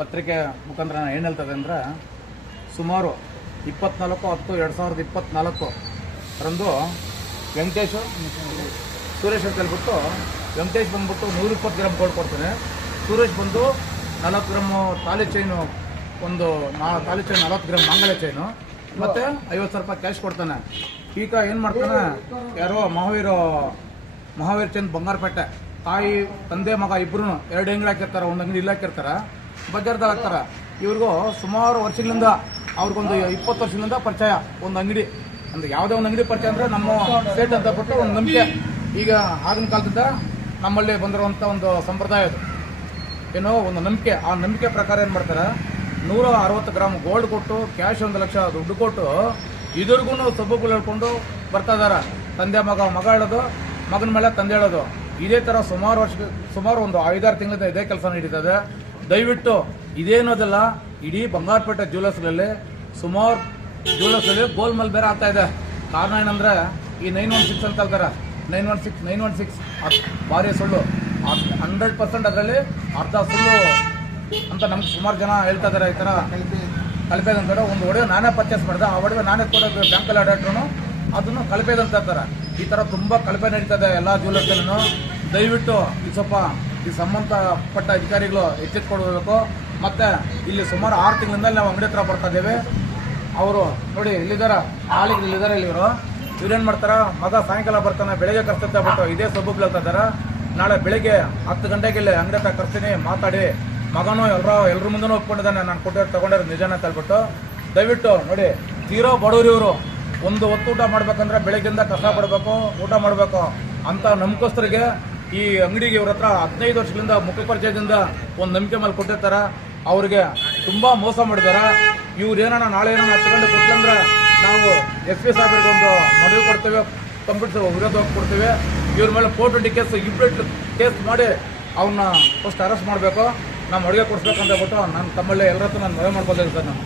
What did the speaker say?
ಪತ್ರಿಕೆ ಮುಖಾಂತರ ಏನು ಹೇಳ್ತದೆ ಅಂದರೆ ಸುಮಾರು ಇಪ್ಪತ್ನಾಲ್ಕು ಹತ್ತು ಎರಡು ಸಾವಿರದ ಇಪ್ಪತ್ನಾಲ್ಕು ರಂದು ವೆಂಕಟೇಶ್ ಸುರೇಶ್ ಅಂತ ಹೇಳ್ಬಿಟ್ಟು, ವೆಂಕಟೇಶ್ ಬಂದ್ಬಿಟ್ಟು ನೂರ ಇಪ್ಪತ್ತು ಗ್ರಾಮ್ ಗೋಲ್ಡ್ ಕೊಡ್ತಾನೆ. ಸುರೇಶ್ ಬಂದು ನಲವತ್ತು ಗ್ರಾಮು ತಾಲಿ ಚೈನು ಒಂದು ನಾ ತಾಲಿ ಚೈನ್ ನಲವತ್ತು ಗ್ರಾಮ್ ಮಂಗಳ ಚೈನು ಮತ್ತು ಐವತ್ತು ಸಾವಿರ ರೂಪಾಯಿ ಕ್ಯಾಶ್ ಕೊಡ್ತಾನೆ. ಈಗ ಏನು ಮಾಡ್ತಾನೆ? ಯಾರೋ ಮಹಾವೀರ, ಮಹಾವೀರ್ ಚಂದ್ ಬಂಗಾರಪೇಟೆ. ತಾಯಿ, ತಂದೆ, ಮಗ ಇಬ್ಬರು ಎರಡು ಅಂಗಡಿ ಹಾಕಿರ್ತಾರೆ, ಒಂದು ಅಂಗಡಿ ಇಲ್ಲ ಹಾಕಿರ್ತಾರೆ. ಬಜಾರ್ದಾಗ ಹಾಕ್ತಾರೆ. ಇವ್ರಿಗೂ ಸುಮಾರು ವರ್ಷಗಳಿಂದ ಅವ್ರಿಗೊಂದು ಇಪ್ಪತ್ತು ವರ್ಷಗಳಿಂದ ಪರಿಚಯ, ಒಂದು ಅಂಗಡಿ. ಅಂದ್ರೆ ಯಾವುದೇ ಒಂದು ಅಂಗಡಿ ಪರಿಚಯ ಅಂದ್ರೆ ನಮ್ಮ ಸ್ಟೇಟ್ ಅಂತ ಬಿಟ್ಟು ಒಂದು ನಂಬಿಕೆ. ಈಗ ಆಗಿನ ಕಾಲದಿಂದ ನಮ್ಮಲ್ಲಿ ಬಂದಿರುವಂಥ ಒಂದು ಸಂಪ್ರದಾಯ ಅದು. ಏನೋ ಒಂದು ನಂಬಿಕೆ. ಆ ನಂಬಿಕೆ ಪ್ರಕಾರ ಏನು ಮಾಡ್ತಾರೆ? ನೂರ ಅರವತ್ತು ಗ್ರಾಮ್ ಗೋಲ್ಡ್ ಕೊಟ್ಟು ಕ್ಯಾಶ್ ಒಂದು ಲಕ್ಷ ದುಡ್ಡು ಕೊಟ್ಟು ಇದ್ರಿಗೂ ಸೊಬ್ಬುಗಳು ಹೇಳ್ಕೊಂಡು ಬರ್ತಾ ಇದಾರೆ. ತಂದೆ ಮಗ ಮಗ ಹೇಳೋದು, ಮಗನ ಮೇಲೆ ತಂದೆ ಹೇಳೋದು. ಇದೇ ಥರ ಸುಮಾರು ವರ್ಷ, ಸುಮಾರು ಒಂದು ಐದಾರು ತಿಂಗಳಿಂದ ಇದೇ ಕೆಲಸ ನಡೀತದೆ ದಯವಿಟ್ಟು ಇದೇನೋದಲ್ಲ ಇಡೀ ಬಂಗಾರಪೇಟೆ ಜ್ಯುವೆಲರ್ಸ್ಗಳಲ್ಲಿ ಸುಮಾರು ಜ್ಯುವೆಲರ್ಸ್ಗಳಲ್ಲಿ ಗೋಲ್ಮಲ್ ಬೇರೆ ಆಗ್ತಾ ಇದೆ. ಕಾರಣ ಏನಂದ್ರೆ, ಈ ನೈನ್ ಒನ್ ಸಿಕ್ಸ್ ಅಂತ ಹೇಳ್ತಾರೆ. Nine one six, nine one six. ಭಾರಿ ಸುಳ್ಳು. ಹಂಡ್ರೆಡ್ ಪರ್ಸೆಂಟ್ ಅದರಲ್ಲಿ ಅರ್ಧ ಸುಳ್ಳು ಅಂತ ನಮ್ಗೆ ಸುಮಾರು ಜನ ಹೇಳ್ತಾ ಇದ್ದಾರೆ ಈ ಥರ ಕಲಿಪೇದ ಒಂದು ಒಡವೆ ನಾನೇ ಪರ್ಚೇಸ್ ಮಾಡಿದೆ. ಆ ಒಡವೆ ನಾನೇ ಕೊಡೋದು ಬ್ಯಾಂಕಲ್ಲಿ ಆಡಾಟ್ರು ಅದನ್ನು ಕಲಿಪೇದ ಅಂತ ಇರ್ತಾರೆ ಈ ಥರ ತುಂಬ ಕಲಿಪೆ ಇದೆ ಎಲ್ಲ ಜ್ಯುವೆಲರ್ಸಲ್ಲೂ ದಯವಿಟ್ಟು ಸ್ವಲ್ಪ ಈ ಸಂಬಂಧಪಟ್ಟ ಅಧಿಕಾರಿಗಳು ಎಚ್ಚೆತ್ಕೊಡ್ಬೇಕು ಮತ್ತೆ ಇಲ್ಲಿ ಸುಮಾರು ಆರು ತಿಂಗಳಿಂದ ನಾವು ಅಂಗಡಿ ಹತ್ರ ಬರ್ತಾ ಇದ್ದೇವೆ. ಅವರು ನೋಡಿ ಇಲ್ಲಿದ್ದಾರೆ ಇಲ್ಲಿ ಇವರು? ಇವ್ರೇನ್ ಮಾಡ್ತಾರ? ಮಗ ಸಾಯಂಕಾಲ ಬರ್ತಾನೆ, ಬೆಳಗ್ಗೆ ಕರ್ಸುತ್ತೆ ಬಿಟ್ಟು ಇದೇ ಸಬ್ಬು ಬೀಳ್ತಾ ನಾಳೆ ಬೆಳಗ್ಗೆ ಹತ್ತು ಗಂಟೆಗೆ ಇಲ್ಲಿ ಅಂಗಡಿ ಹತ್ರ ಕರ್ತೀನಿ ಮಾತಾಡಿ. ಮಗನೂ ಎಲ್ಲರ ಎಲ್ಲರ ಮುಂದೆನೂ ಒಪ್ಕೊಂಡಿದ್ದಾನೆ, ನಾನು ಕೊಟ್ಟಿರೋ ತಗೊಂಡಿರೋ ನಿಜಾನ ಹೇಳ್ಬಿಟ್ಟು. ದಯವಿಟ್ಟು ನೋಡಿ, ತೀರೋ ಬಡವ್ರು ಇವರು. ಒಂದು ಹೊತ್ತು ಊಟ ಮಾಡ್ಬೇಕಂದ್ರೆ ಬೆಳಗ್ಗೆಯಿಂದ ಕಷ್ಟ ಪಡಬೇಕು, ಊಟ ಮಾಡಬೇಕು ಅಂತ ನಂಬಿಕಸ್ತರಿಗೆ ಈ ಅಂಗಡಿಗೆ ಇವ್ರ ಹತ್ರ ಹದಿನೈದು ವರ್ಷಗಳಿಂದ ಮುಖ ಪರಿಚಯದಿಂದ ಒಂದು ನಂಬಿಕೆ ಮೇಲೆ ಕೊಟ್ಟಿರ್ತಾರ. ಅವ್ರಿಗೆ ತುಂಬಾ ಮೋಸ ಮಾಡಿದಾರ. ಇವ್ರು ಏನಾರ ನಾಳೆ ಏನಾನ ಹಚ್ಕೊಂಡು ಕೊಟ್ಟಂದ್ರೆ ನಾವು ಎಸ್ ಪಿ ಸಾಹೇಬ್ರಿಗೆ ಒಂದು ಮನವಿ ಕೊಡ್ತೇವೆ, ಕಂಪ್ಯೂಟರ್ ವಿರೋಧ ಕೊಡ್ತೇವೆ. ಇವ್ರ ಮೇಲೆ ಫೋರ್ ಟ್ವೆಂಟಿ ಕೇಸ್, ಇಬ್ರಿಟ್ ಕೇಸ್ ಮಾಡಿ ಅವನ್ನ ಫಸ್ಟ್ ಅರೆಸ್ಟ್ ಮಾಡಬೇಕು. ನಮ್ಮ ಅಡುಗೆ ಕೊಡಿಸ್ಬೇಕಂತ ಹೇಳ್ಬಿಟ್ಟು ನನ್ನ ತಮ್ಮಲ್ಲೇ ಎಲ್ಲರ ಹತ್ರ ನಾನು ಮನವಿ ಮಾಡ್ಕೊಳ್ತೇನೆ ಸರ್ ನಾನು.